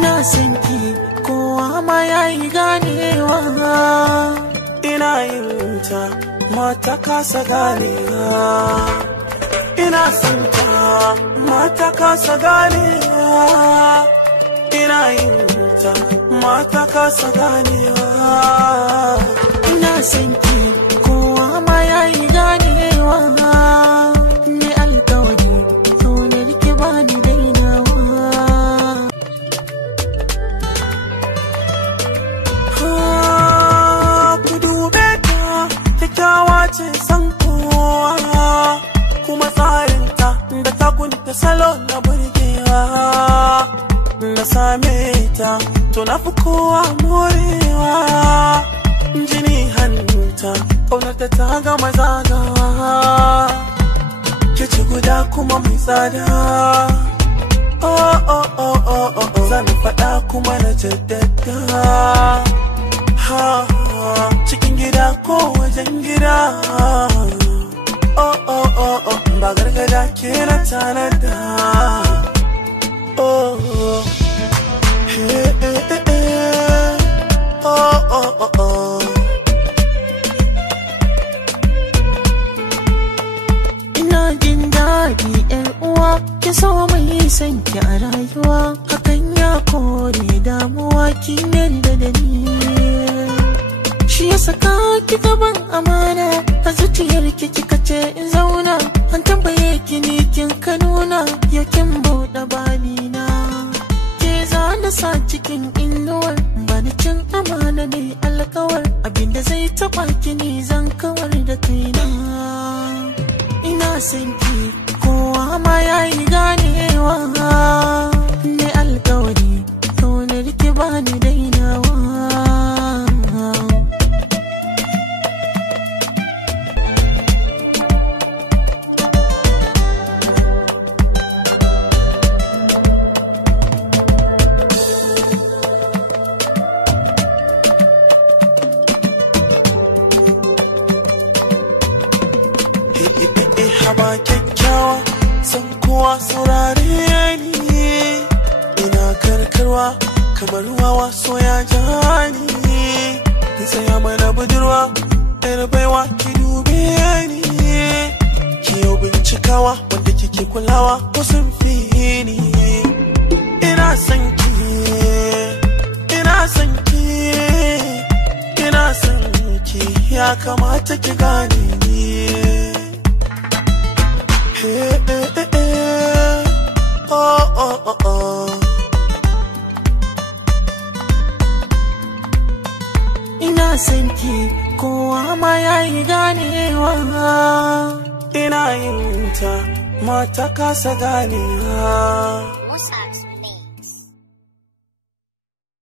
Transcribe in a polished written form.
ina son ki kowa ma yayi ganewa. Ina yin ta mata kasa ganewa. Ina son ta mata kasa ganewa. Ina yin ta mata kasa ganewa. Ina son ki kowa ma yayi ganewa. Ni alƙawari kaunar ki bani dainawa. Ku dube ta kyakkyawa ce san kowa, kuma tsarinta da takunta salo na burgewa. Na same ta to na fi kowa morewa. Jini hannunta ƙaunarta ta gama zagawa. Kici guda kuma mai tsada. Oh oh oh oh oh, zan faɗa kuma na jaddada. Ha cikin gida ko wajen gida. Oh oh oh oh, ba gargada ke na tanada. Oh hey hey hey, oh oh oh oh. Ina jin daɗi ƴar uwa, ki so mai son ki a rayuwa. Hakan ya kore damuwa, kin yarda da ni. Shi ya saka ki gaban amana, a zuciyar ki kika ce in zauna. An tambaye ki ni kin ka nuna, yau kin buɗe babina. Ke za na sa cikin inuwar, ba ni cin amana ne alkawar. Abinda zai taɓa ki ni zan kawar da kaina. Ina son ki kowa ma yayi ganewa. Ni alƙawari kaunar ki bani dainawa. Haba kyakkyawa san kowa saurare ni. Ina karkarwa kamar wawa so ya jani. Ki tsaya mana budurwa yar baiwa ki dube ni. Ki yau bincikawa wanda kike kulawa ko sun fi ni. Ina son ki, ina son ki, ina son ki, ya kamata ki gane ni. Hey, hey, hey, hey. Oh, oh, oh, oh. Ina son ki kowa ma yayi ganewa. Ina yin ta mata kasa ganewa.